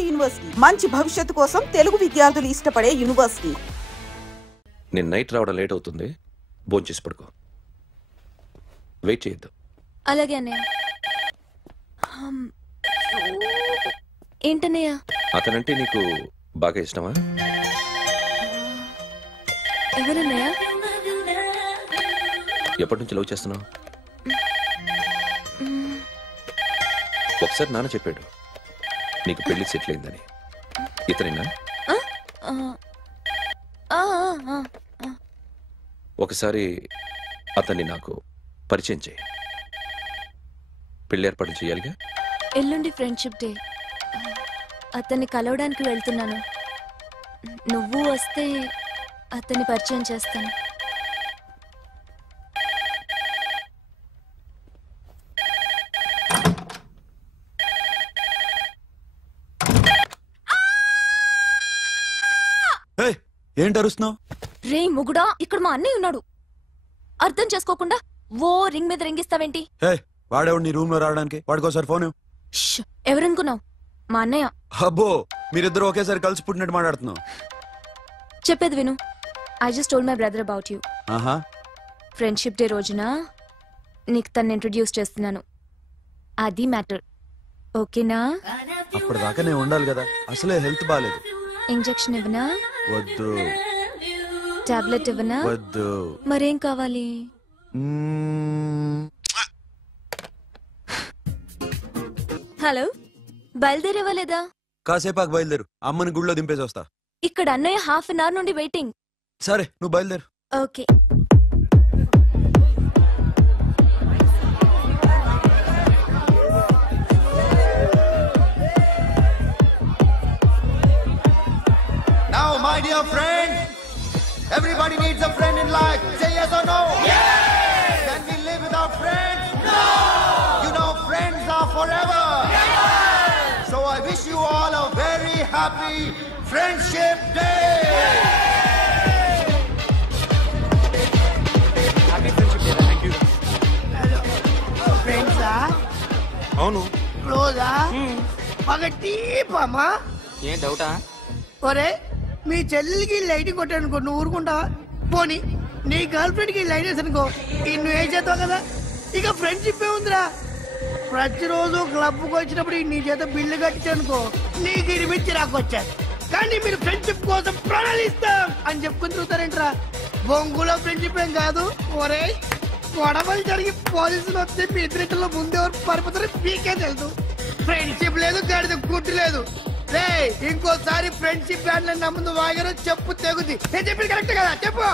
Telugu university, మంచి భవిష్యత్తు కోసం తెలుగు విద్యార్థులు ఇష్టపడే యూనివర్సిటీ. నేను నైట్ రావడం లేట్ అవుతుంది, భోంచేసి పడుకో. వెయిట్ చేయొద్దు. అలాగే అన్నయ్య. ఏంటన్నయ్య? అతనంటే నీకు బాగా ఇష్టమా? ఎవరన్నయ్య? ఎప్పటి నుంచి లవ్ చేస్తున్నావు? ఒకసారి నాన్న చెప్పాడు నీకు పెళ్లి సెటిల్ అయిందని. ఇతనేనా? ఒకసారి అతన్ని నాకు పరిచయం చేయి. పెళ్లి ఏర్పాటు చేయాలిగా. ఎల్లుండి ఫ్రెండ్షిప్ డే, అతన్ని కలవడానికి వెళ్తున్నాను. నువ్వు వస్తే అతన్ని పరిచయం చేస్తాను. ఏంటి అరుస్తున్నావు? రే ముగుడా, ఇక్కడ మా అన్నయ్య ఉన్నాడు. అర్థం చేసుకోకుండా ఓ రింగ్ మీద రింగిస్తావేంటి? వాడేవాడు నీ రూమ్ లో రావడానికి? వాడికోసారి ఫోన్. ఎవరనుకున్నావు? మా అన్నయ్య. అబ్బో, మీరిద్దరు ఒకేసారి కలిసి పుట్టినట్టు మాట్లాడుతున్నావు. చెప్పేది విను. I just told my brother about you. Friendship day రోజున నీకు తను ఇంట్రొడ్యూస్ చేస్తున్నాను. అది మ్యాటర్. ఓకేనా? అప్పటిదాకా నేను ఉండాలి కదా, అసలే హెల్త్ బాగాలేదు. ఇంజెక్షన్ ఇవ్వనా? వద్దు. టాబ్లెట్ ఇవ్వనా? వద్దు. మరేం కావాలి? హలో, బయలుదేరేవా లేదా? కాసేపాకు బయలుదేరు, అమ్మని గుళ్ళో దింపేసి వస్తా. ఇక్కడ అన్నయ్య హాఫ్ అన్ అవర్ నుండి వెయిటింగ్. సరే, నువ్వు బయలుదేరు. Okay. Now, my dear friend, everybody needs a friend in life. Say yes or no? Yes! Can we live without friends? No! You know, friends are forever. Yes! So I wish you all a very happy Friendship Day! Happy Friendship Day, thank you. Hello. Friends, అవును. Close ఒక టీప్ అమ్మా. ఏం డౌటా? ఒరే, మీ చెల్లెలికి lighting కొట్టానుకో, నువ్వు ఊరుకుంటావా? పోనీ నీ గర్ల్ ఫ్రెండ్ కి లైట్ వేసి అనుకో, నువ్వు ఏం చేస్తావు కదా? ఇక ఫ్రెండ్షిప్ ఏ ఉందిరా. ప్రతిరోజు క్లబ్కి వచ్చినప్పుడు నీ చేత బిల్లు కట్టించనుకో, నీకు ఇరిమిచ్చి రాకొచ్చాను. కానీ మీరు ఫ్రెండ్షిప్ కోసం ప్రణాళిస్తాం అని చెప్పుకుని తిరుగుతారేంట్రా? బొంగులో ఫ్రెండ్షిప్ ఏం కాదు. ఒరే, గొడవలు జరిగి పోలీసులు వస్తే మీ ఇద్దరిలో ముందెవరు పరిపోతారో మీకే తెలుసు. ఫ్రెండ్షిప్ లేదు, గడిద గుడ్డు లేదు. ఇంకోసారి ఫ్రెండ్షిప్ బ్యాండ్ నా ముందు వాగారో చెప్పు తెగుద్ది. నేను చెప్పింది కరెక్ట్ కదా? చెప్పు.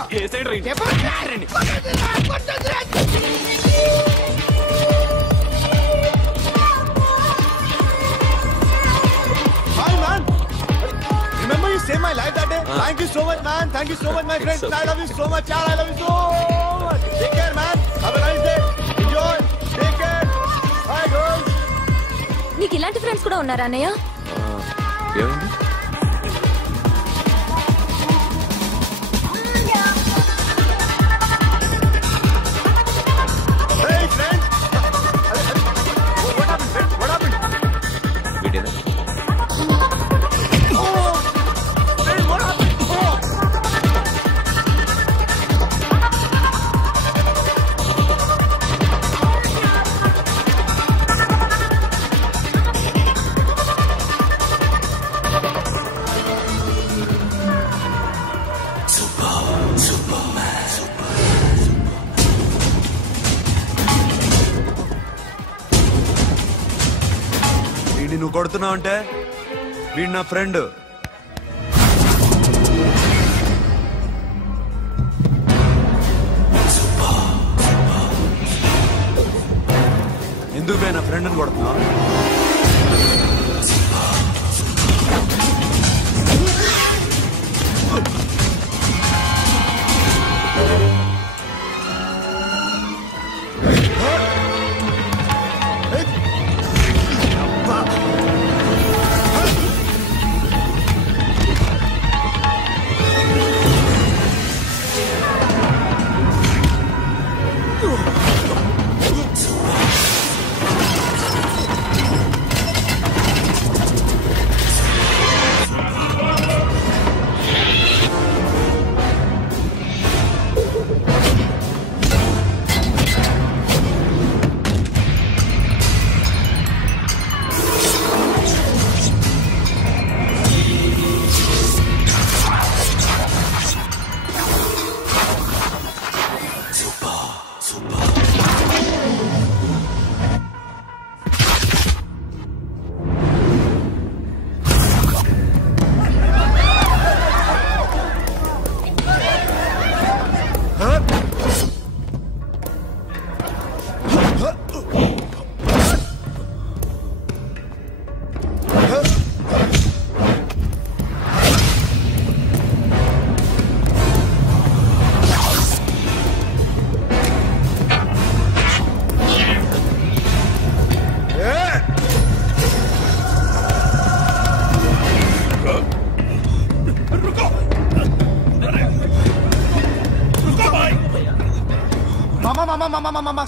Remember you saved my life that day? Thank you so much, man. Thank you so much, my friends. I love you so much, yaar. I love you so much. Take care, man. Have a nice day. Enjoy. Take care. Bye, girls. నీకు ఇలాంటి friends కూడా ఉన్నారా అన్నయ్య? ఏమైంది? Hey, friend. What happened, friend? What happened? వీడేనా? వీడిని నువ్వు కొడుతున్నావు అంటే వీడు నా ఫ్రెండ్. ఎందుకు నా ఫ్రెండ్ని కొడుతున్నావు?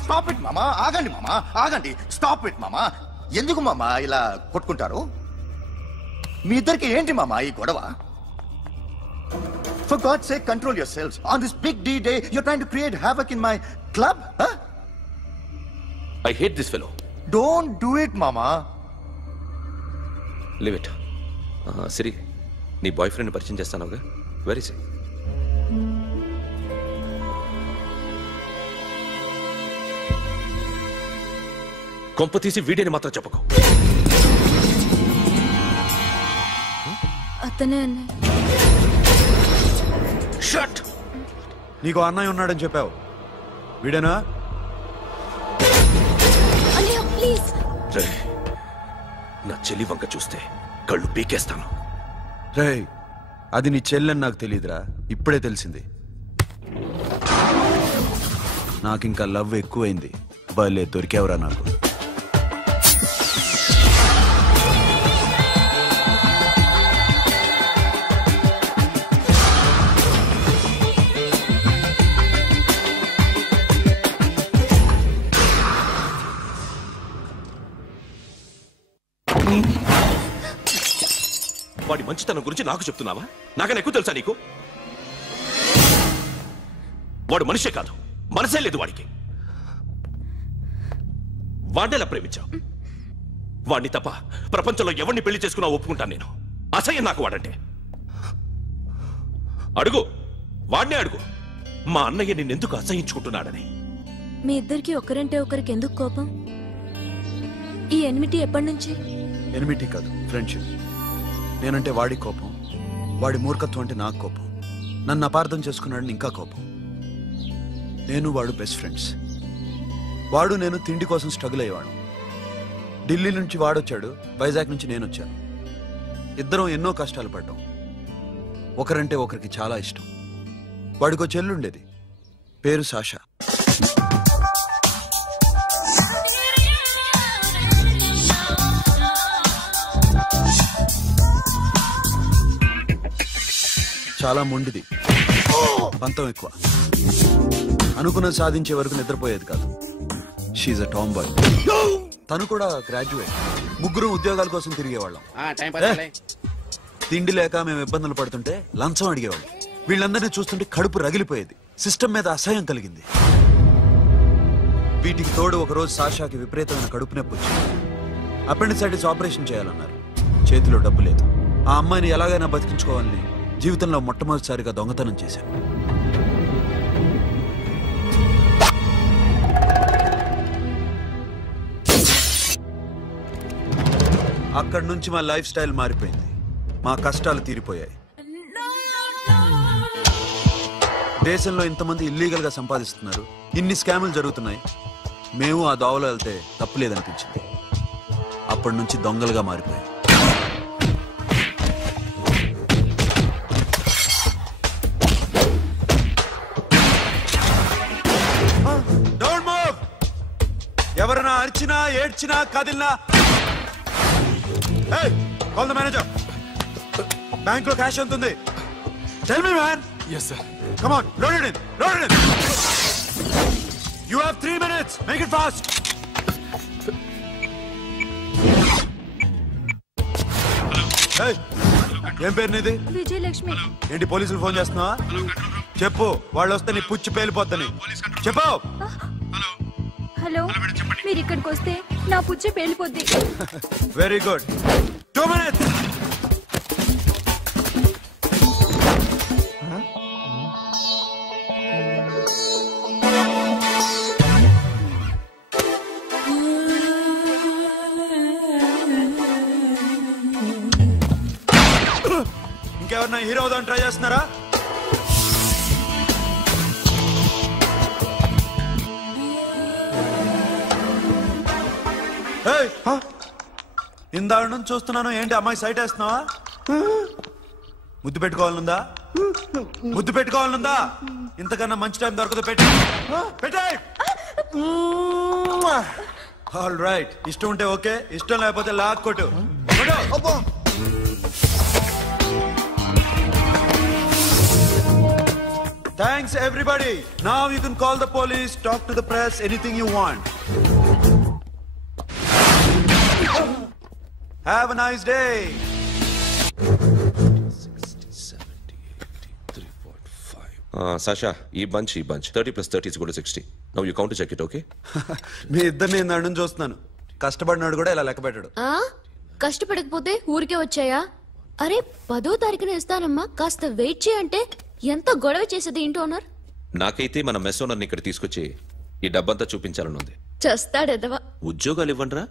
స్టాప్ ఇట్ మామా, ఆగండి మామా, ఆగండి. స్టాప్ ఇట్ మామా. ఎందుకు మామా ఇలా కొట్టుకుంటారు? మీ ఇద్దరికి ఏంటి మామా ఈ గొడవ? For God's sake, control yourselves. On this big D day, you're trying to create havoc in my club? Huh? I hate this fellow. Don't do it, mama. Leave it. Siri, నీ బాయ్ ఫ్రెండ్ పరిచయం చేస్తానుగా. Very సే. కొంప తీసి వీడియోని మాత్రం చెప్పకు. అతనే అన్నయ్య. Shut. నీకు అన్నయ్య ఉన్నాడని చెప్పావు, వీడేనా? అన్నయ్య ప్లీజ్. రే, నా చెల్లి వంక చూస్తే కళ్ళు పీకేస్తాను. రే, అది నీ చెల్లెని నాకు తెలియదురా, ఇప్పుడే తెలిసింది. నాకింకా లవ్ ఎక్కువైంది. భలే దొరికావురా నాకు. వాడి మంచితనం గురించి నాకు చెప్తున్నావా? నాకన్నా ఎక్కువ తెలుసా నీకు? వాడు మనిషే కాదు, మనసే లేదు వాడికి. వాడినేలా ప్రేమించావు? వాడిని తప్ప ప్రపంచంలో ఎవరిని పెళ్లి చేసుకున్నా ఒప్పుకుంటాను నేను. అసహ్యం నాకు వాడంటే. అడుగు, వాడినే అడుగు, మా అన్నయ్య నిన్నెందుకు అసహించుకుంటున్నాడని. మీ ఇద్దరికి ఒకరంటే ఒకరికి ఎందుకు కోపం? ఈ ఎనిమిటీ ఎప్పటి నుంచి? ఎనిమిటీ కాదు, ఫ్రెండ్షిప్. నేనంటే వాడి కోపం, వాడి మూర్ఖత్వం అంటే నాకు కోపం. నన్ను అపార్థం చేసుకున్నాడని ఇంకా కోపం. నేను వాడు బెస్ట్ ఫ్రెండ్స్. వాడు నేను తిండి కోసం స్ట్రగుల్ అయ్యేవాడు. ఢిల్లీ నుంచి వాడొచ్చాడు, వైజాగ్ నుంచి నేను వచ్చాను. ఇద్దరం ఎన్నో కష్టాలు పడ్డాం. ఒకరంటే ఒకరికి చాలా ఇష్టం. వాడికో చెల్లుండేది, పేరు సాషా. చాలా మొండిది, పంతం ఎక్కువ. అనుకున్నది సాధించే వరకు నిద్రపోయేది కాదు. She's a tomboy. తను కూడా గ్రాడ్యుయేట్. ముగ్గురు ఉద్యోగాల కోసం తిరిగేవాళ్ళం. తిండి లేక మేము ఇబ్బందులు పడుతుంటే లంచం అడిగేవాళ్ళం. వీళ్ళందరినీ చూస్తుంటే కడుపు రగిలిపోయేది. సిస్టమ్ మీద అసహ్యం కలిగింది. వీటికి తోడు ఒకరోజు సాషాకి విపరీతమైన కడుపు నొప్పి వచ్చింది. అపెండిసైటిస్ ఆపరేషన్ చేయాలన్నారు. చేతిలో డబ్బు లేదు. ఆ అమ్మాయిని ఎలాగైనా బతికించుకోవాలని జీవితంలో మొట్టమొదటిసారిగా దొంగతనం చేశాను. అక్కడి నుంచి మా లైఫ్ స్టైల్ మారిపోయింది. మా కష్టాలు తీరిపోయాయి. దేశంలో ఇంతమంది ఇల్లీగల్ గా సంపాదిస్తున్నారు, ఇన్ని స్కాములు జరుగుతున్నాయి. మేము ఆ దోవలో వెళ్తే తప్పులేదనిపించింది. అప్పటి నుంచి దొంగలుగా మారిపోయాయి. ఎవరైనా అరిచినా ఏడ్చినా కదిలినా కాల్ ద మేనేజర్. బ్యాంక్ లో క్యాష్ ఎంత ఉంది? Tell me man. yes sir. come on, load it in, load it in. you have 3 minutes, make it fast. hey, ఏం పేరు నీది? విజయలక్ష్మి. ఏంటి పోలీసులు ఫోన్ చేస్తున్నావా? చెప్పు, వాళ్ళు వస్తే నీ పుచ్చి పేలిపోద్దని చెప్పు. హలో, మీరు ఇక్కడికి వస్తే నా పుచ్చి పేలిపోద్ది. Very good. 2 minutes. ఇంకెవరన్నా హీరో అవుదాన్ని ట్రై చేస్తున్నారా? ఇందాక నుంచి చూస్తున్నాను. ఏంటి అమ్మాయి సైట్ వేస్తున్నావా? ముద్దు పెట్టుకోవాలనుందా? ముద్దు పెట్టుకోవాలనుందా? ఇంతకన్నా మంచి టైం దొరకదు. పెట్టే. All right. ఇష్టం ఉంటే ఓకే, ఇష్టం లేకపోతే లాక్ కొట్టు. Thanks everybody. Now you can call the police, talk to the press, anything you want. Have a nice day. 60, 70, 80, 3, 4, 5. Sasha, ఈ bunch 30 plus 30 is equal to 60. Now you count to check it, okay? మీ ఇద్దరిని నన్ను చూస్తున్నాను. కష్టపడినాడు కూడా ఇలా లెక్క పెట్టాడు. కష్టపడకపోతే ఊరికే వచ్చాయా? అరే 10వ తారీఖున ఇస్తానమ్మా, కాస్త వెయిట్ చేయంటే ఎంత గొడవ చేసేది ఇంటి ఓనర్. నాకైతే మన మెస్ ఓనర్ని ఇక్కడ తీసుకొచ్చి ఈ డబ్బంతా చూపించాలనుంది. చేస్తాడెదవా. ఉద్యోగాలు ఇవ్వండిరా,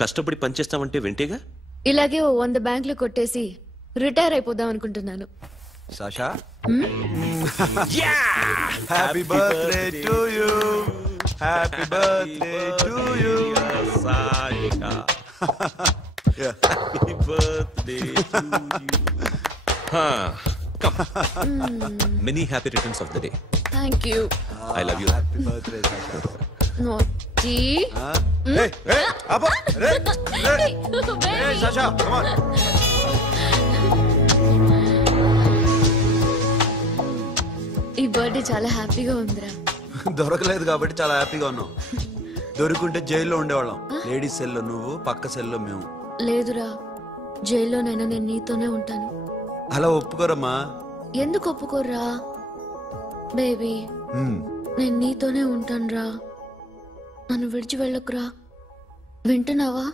కష్టపడి పనిచేస్తామంటే వింటేగా. ఇలాగే 100 బ్యాంకులు కొట్టేసి రిటైర్ అయిపోదాం అనుకుంటున్నాను. Sasha? Happy birthday to you. Happy birthday to you. Sasha. Happy birthday to you. Come. Many happy returns of the day. Thank you. I love you. Happy birthday, Sasha. Naughty. Hey, Abba. Hey, Sasha, come on. ఈ birthday చాలా హ్యాపీగా ఉందిరా. దొరకలేదు కాబట్టి చాలా హ్యాపీగా ఉన్నాం. దొరుకుంటే జైల్లో ఉండేవాళ్ళం. లేడీస్ సెల్లో నువ్వు, పక్క సెల్లో మేము. లేదురా, జైల్లోనైనా నేను నీతోనే ఉంటాను. అలా ఒప్పుకోరమ్మా. ఎందుకు ఒప్పుకోర్రా బేబీ? నేను నీతోనే ఉంటానురా, నన్ను విడిచి వెళ్ళకురా. వింటున్నావా?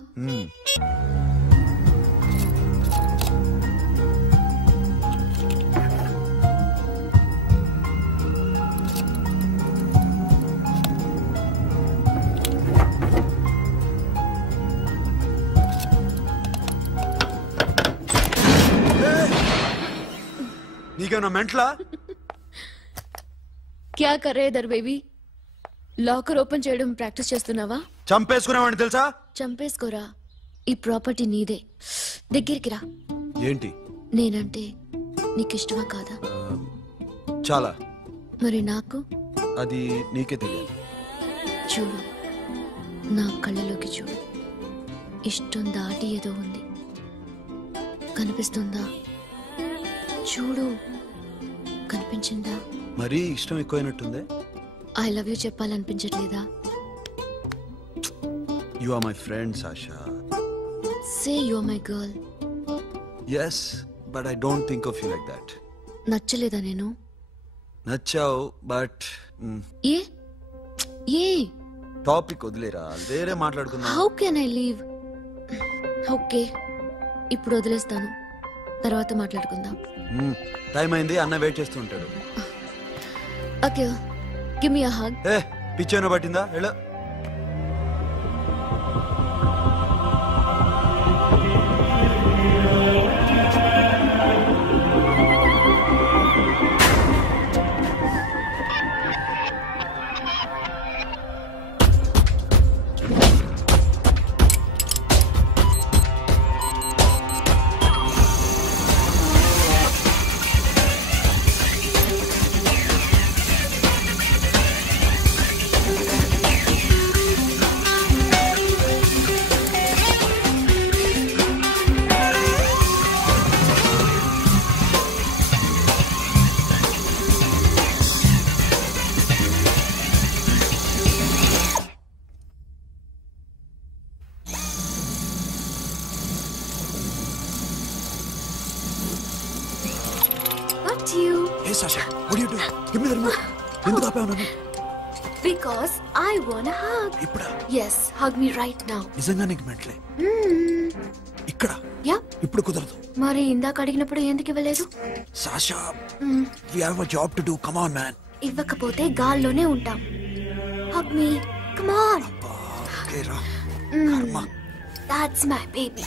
నీకేమన్నా మెంట్లా? క్యా కరేదర్ బేబీ? లాకర్ ఓపెన్ చేయడం ప్రాక్టీస్ చేస్తున్నావా? చంపేసుకునేవాడిని తెలుసా? చంపేసుకోరా, ఈ ప్రాపర్టీ నీదే. దగ్గరికి రా. ఏంటి? నేనంటే నీకు ఇష్టమా కాదా? చాలా. మరి నాకు? అది నీకే తెలియాలి. చూడు, నా కళ్ళలోకి చూడు. ఇష్టం దాటి ఏదో ఉంది, కనిపిస్తుందా? చూడు, కనిపించిందా? మరీ ఇష్టం ఎక్కువైనట్టుందే. ఐ లవ్ యూ చెప్పాలనిపించట్లేదా? You are my friend, Sasha. Say you're my girl. Yes, but I don't think of you like that. నచ్చలేదా నేను? నచ్చావు, బట్ ఏ ఏ టాపిక్ వదిలేరా, వేరే మాట్లాడుకుందాం. How can I leave? Okay, ఇప్పుడు వదిలేస్తాను, తర్వాత మాట్లాడుకుందాం. టైం అయింది, అన్న వెయిట్ చేస్తూ ఉంటాడు. Okay, give me a hug. ఏ పిచ్చేనో పట్టిందా? వెళ్ళు. Hey Sasha, what are you doing? Give me the remote. ఎందుకు ఆపావు నన్ను? Because I want a hug. ఇప్పుడా? Yes, hug me right now. నిజంగా నీకు మెంట్లే? ఇక్కడ? యా. ఇప్పుడు కుదరదు. మరి ఇందాక అడిగినప్పుడు ఎందుకు ఇవ్వలేదు? Sasha, we have a job to do. Come on, man. ఇవ్వకపోతే గాల్లోనే ఉంటాం. Hug me. Come on. Okay, రా. కర్మ. That's my baby.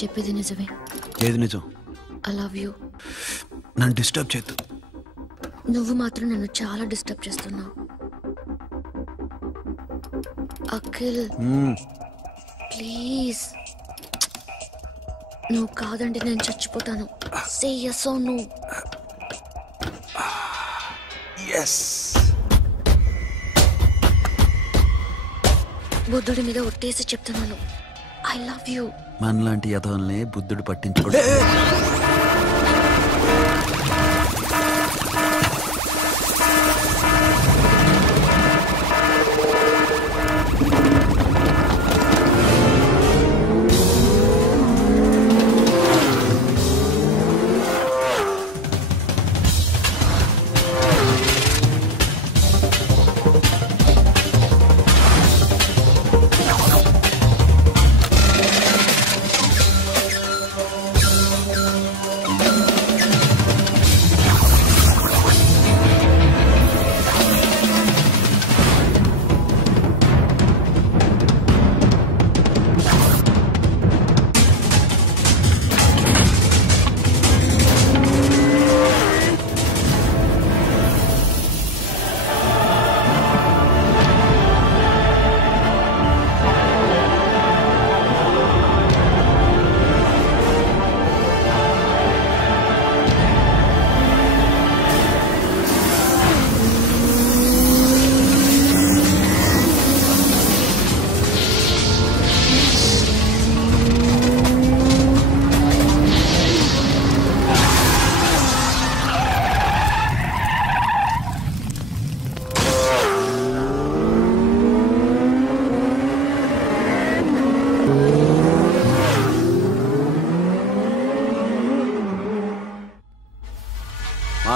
చెప్పేది నిజమే. ఏది నిజం? I love you. నన్ను డిస్టర్బ్ చేయొద్దు. నువ్వు మాత్రం నన్ను చాలా డిస్టర్బ్ చేస్తున్నావు. అఖిల్ ప్లీజ్, నువ్వు కాదంటే నేను చచ్చిపోతాను. సే yes or no. yes. బుద్ధుడి మీద ఒట్టేసి చెప్తున్నాను, ఐ లవ్ యూ. మనలాంటి యథోల్ని బుద్ధుడు పట్టించుకోడు.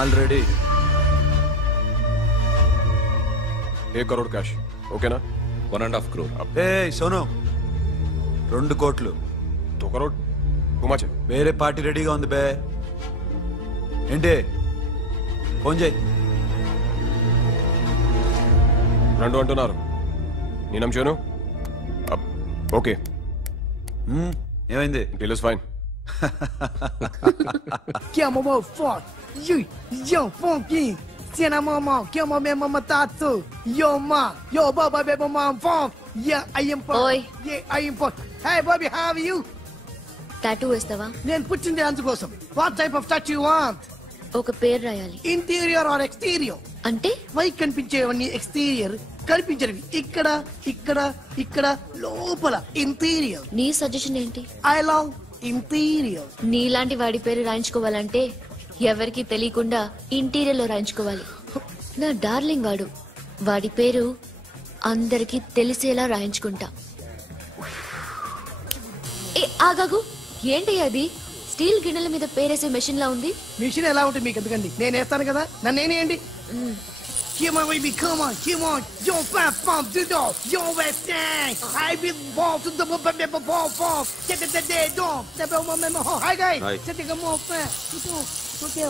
Already 1 crore cash. ఓకేనా? 1.5 crore. ఏ సోను, 2 కోట్లు. 2 crore గుమాచే. వేరే పార్టీ రెడీగా ఉంది బే. ఏంటి? ఫోన్ చేయి. 2 అంటున్నారు. నేను నమ్మాను. ఓకే. ఏమైంది? Deal is fine. Que é mamão forte. Yo, funky. Cena mamão, que é mamão mamão tatu. Yo ma, yo baba beba mamão funk. Yeah, I am funk. Oi. Yeah, I am funk. Hey Bobby, how are you? Tattoo వేస్తావా? నేను పుట్టింది అందుకోసం. What type of tattoo you want? ఒక పేరు రాయాలి. Interior or exterior? అంటే పైకి కనిపించేవన్నీ exterior, కనిపించేవి ఇక్కడ ఇక్కడ ఇక్కడ లోపల ఇంటీరియర్. నీ సజెషన్ ఏంటి? I love interior. నీలాంటి వాడి పేరు రాయించుకోవాలంటే ఎవరికి తెలియకుండా ఇంటీరియర్ లో రాయించుకోవాలి. నా డార్లింగ్ వాడు, వాడి పేరు అందరికి తెలిసేలా రాయించుకుంటా. ఏ ఆగాగు, ఏంటి అది? స్టీల్ గిన్నెల మీద పేరేసే మెషిన్ లా ఉంది. మిషన్ ఎలా ఉంటుంది మీకు ఎందుకండి? నేను వేస్తాను కదా, నన్ను నేనేయండి. Come on, baby, come on, come on. Yo, fat pump, do do. Yo, West End. I be ball to the ball pump. Get the dead dog. The bell moment. Hi, guys. Hi. Set the more fat. Okay,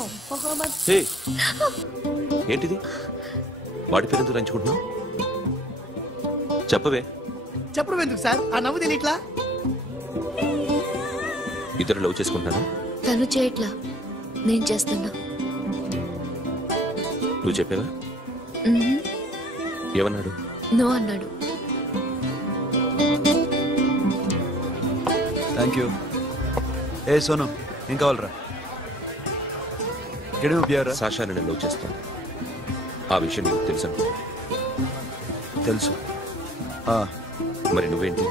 హే, ఏంటిది? వాడి పేరు ఎందుకు రంచుకుంటున్నావు? చెప్పవే. చెప్పడం ఎందుకు sir? ఆ నవ్వు తెలియట్లా? ఇద్దరు లవ్ చేసుకుంటాను. తను చేయట్లా, నేను చేస్తున్నా. నువ్వు చెప్పావా? ఏమన్నాడు? నో అన్నాడు. Thank you. ఏ సోను, ఏం కావాలరా? సాషా నేను లవ్ చేస్తాను. ఆ విషయం నీకు తెలుసు అనుకో. తెలుసు. మరి నువ్వేంటి?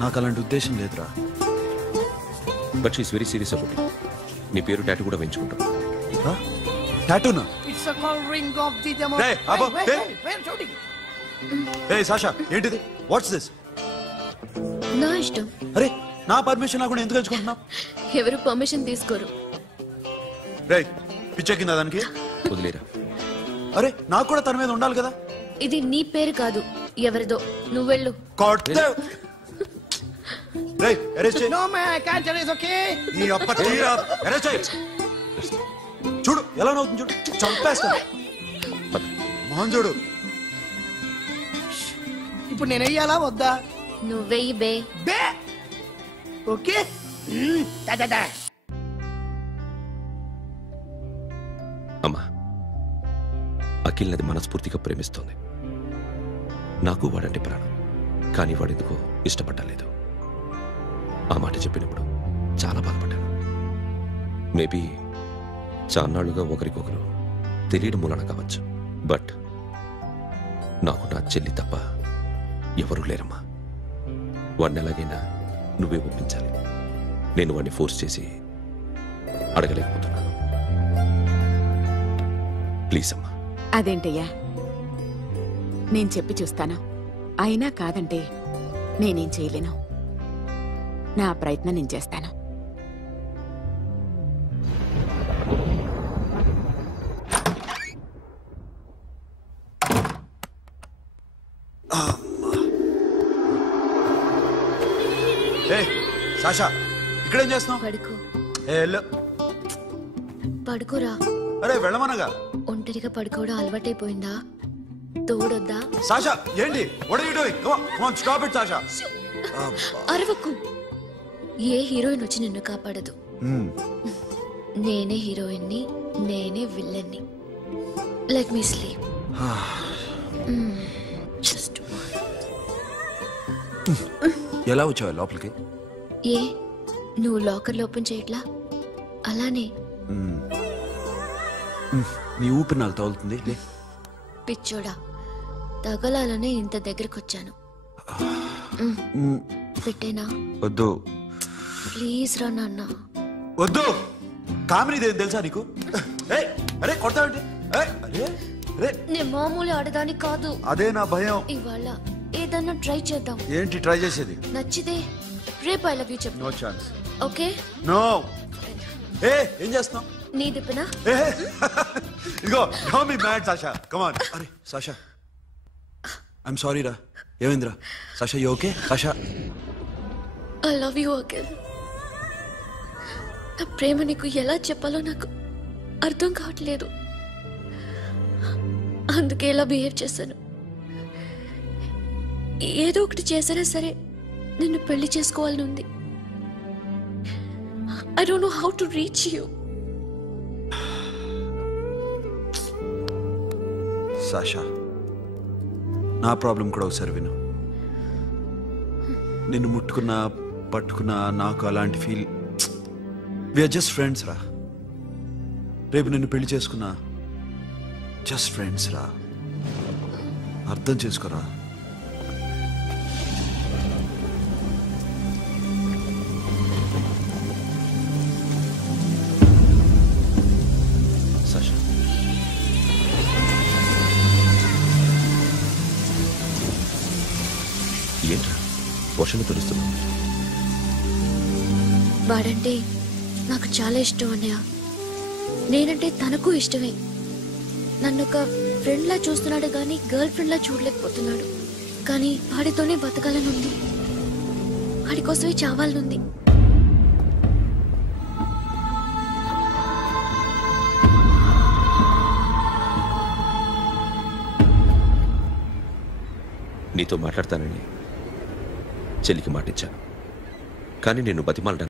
నాకు అలాంటి ఉద్దేశం లేదురా. But she's very serious about it. నీ పేరు టాటూ కూడా వేయించుకుంటాం. టాటూనా? It's a call ring of the demo. Hey, Abba, wait, hey. wait, shooting. A Sasha, ఏంటిది? What's this? నా ఇష్టం. అరే, నా పర్మిషన్ లేకుండా ఎందుకు ఎంచుకుంటున్నావు? ఎవరు పర్మిషన్ తీసుకోరు. రే, పిచ్చెక్కిందా దానికి? వదిలేరా. అరే, నాకు కూడా తన మీద ఉండాలి కదా. ఇది నీ పేరు కాదు, ఎవరిదో. నువ్వెళ్ళు. రే, అరెస్ట్ చేయి. No man, I can't tell you, it's okay. ఈ అప్ప తీరా, అరెస్ట్ చేయి. చూడు ఎలా నవ్వుతుంది, చూడు, చంపేస్తా. మోహన్ చూడు. ఇప్పుడు నేను వెయ్యాలా వద్దా? నువ్వెయ్యి బే. బే ఓకే దా అమ్మా, అఖిల్ నది మనస్ఫూర్తిగా ప్రేమిస్తోంది. నాకు వాడంటే ప్రాణం, కానీ వాడెందుకో ఇష్టపడలేదు. ఆ మాట చెప్పినప్పుడు చాలా బాధపడ్డాను. మేబీ చాన్నాళ్లుగా ఒకరికొకరు తెలియడం మూలన కావచ్చు. బట్ నాకు నా చెల్లి తప్ప ఎవరూ లేరమ్మా. వాడిని ఎలాగైనా నువ్వే ఒప్పించాలి. నేను వాడిని ఫోర్స్ చేసి అడగలేకపోతున్నాను. ప్లీజ్ అమ్మా. అదేంటయ్యా, నేను చెప్పి చూస్తాను. అయినా కాదంటే నేనేం చేయలేను. నా ప్రయత్నం నేను చేస్తాను. సాషా, ఇక్కడేం చేస్తున్నావు? పడుకో. పడుకోరా. అరే వెళ్ళమనగా. ఒంటరిగా పడుకోవడం అలవాటైపోయిందా? తోడొద్దా? సాషా ఏంటి? What are you doing? Come on, stop it Sasha. అరవకు. ఏ హీరోయిన్ వచ్చి నిన్ను కాపాడదు. నేనే హీరోయిన్ని, నేనే విల్లన్ని. Let me sleep. జస్ట్ ఎలా వచ్చావు లోపలికి? ఏ నువ్వు లాకర్లో ఓపెన్ చేయట్లా? అలానే. నీ ఊపిరి నాకు తగులుతుంది. పిచ్చోడా, తగలాలనే ఇంత దగ్గరకొచ్చాను. పెట్టేనా? వద్దు ప్లీజ్ రా నాన్న. వద్దు. కామినీదేం తెలుసా నీకు? అరే కొడతావంటే? నేను మామూలు ఆడదాని కాదు. అదే నా భయం. ఇవాళ ఏదన్నా ట్రై చేద్దాం. ఏంటి ట్రై చేసేది? నచ్చితే రేపు ఐ లవ్ యూ చెప్పు. No chance. ఓకే? నో. ఏం చేస్తున్నావు? నీ దిప్పునా? ఇదిగో, don't be mad Sasha. Come on. అరే సాషా, ఐఎమ్ సారీ రా. ఏమైందిరా? Sasha you okay? Sasha, I love you again. నా ప్రేమ నీకు ఎలా చెప్పాలో నాకు అర్థం కావట్లేదు. అందుకే ఇలా బిహేవ్ చేశాను. ఏదో ఒకటి చేసినా సరే నిన్ను పెళ్లి చేసుకోవాలని ఉంది. I don't know how to reach you. Sasha, నా ప్రాబ్లం కూడా ఒకసారి విను. నిన్ను ముట్టుకున్నా పట్టుకున్నా నాకు అలాంటి ఫీల్. వీఆర్ జస్ట్ ఫ్రెండ్స్ రా. రేపు నిన్ను పెళ్లి చేసుకున్నా జస్ట్ ఫ్రెండ్స్ రా. అర్థం చేసుకోరా. సాషా, ఏంట్రా వర్షంలో తెలుస్తున్నావు? వాడంటే నాకు చాలా ఇష్టం అన్నయ్య. నేనంటే తనకు ఇష్టమే. నన్ను ఒక ఫ్రెండ్లా చూస్తున్నాడు కానీ గర్ల్ ఫ్రెండ్లా చూడలేకపోతున్నాడు. కానీ వాడితోనే బతకాలని ఉంది. వాడి కోసమే చావాలనుంది. నీతో మాట్లాడతానని చెల్లికి మాటిచ్చాను, కానీ నేను బతిమాలడానికి